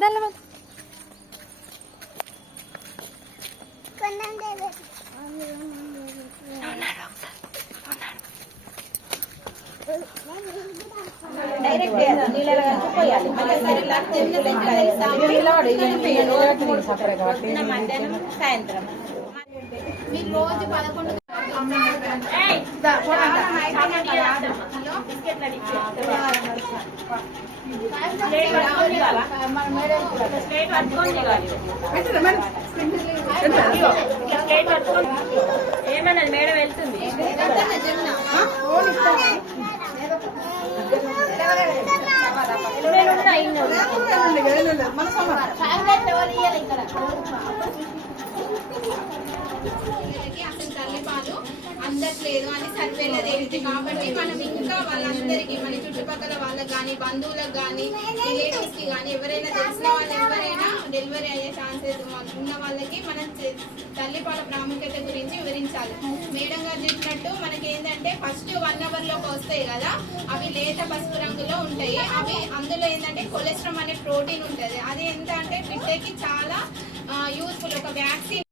మధ్యాహ్నం సాయంత్రం మీరు రోజు 11 ఏమన్నది మేడం వెళ్తుంది అసలు తల్లిపాలు అందట్లేదు అని సర్వేలో తేలింది కాబట్టి మనం ఇంకా వాళ్ళందరికీ మన చుట్టుపక్కల వాళ్ళకి కానీ బంధువులకు కానీ రిలేటివ్స్ కి కానీ ఎవరైనా తెలిసిన వాళ్ళు ఎవరైనా డెలివరీ అయ్యే ఛాన్సెస్ ఉన్న వాళ్ళకి మనం తల్లిపాల ప్రాముఖ్యత గురించి వివరించాలి. మేడం గారు చెప్పినట్టు మనకి ఏంటంటే ఫస్ట్ 1 అవర్లోకి వస్తాయి కదా, అవి లేత పసుపు రంగులో ఉంటాయి. అవి అందులో ఏంటంటే కొలెస్ట్రాల్ అనే ప్రోటీన్ ఉంటుంది. అది ఎంత అంటే బిడ్డకి చాలా యూస్ఫుల్, ఒక వ్యాక్సిన్.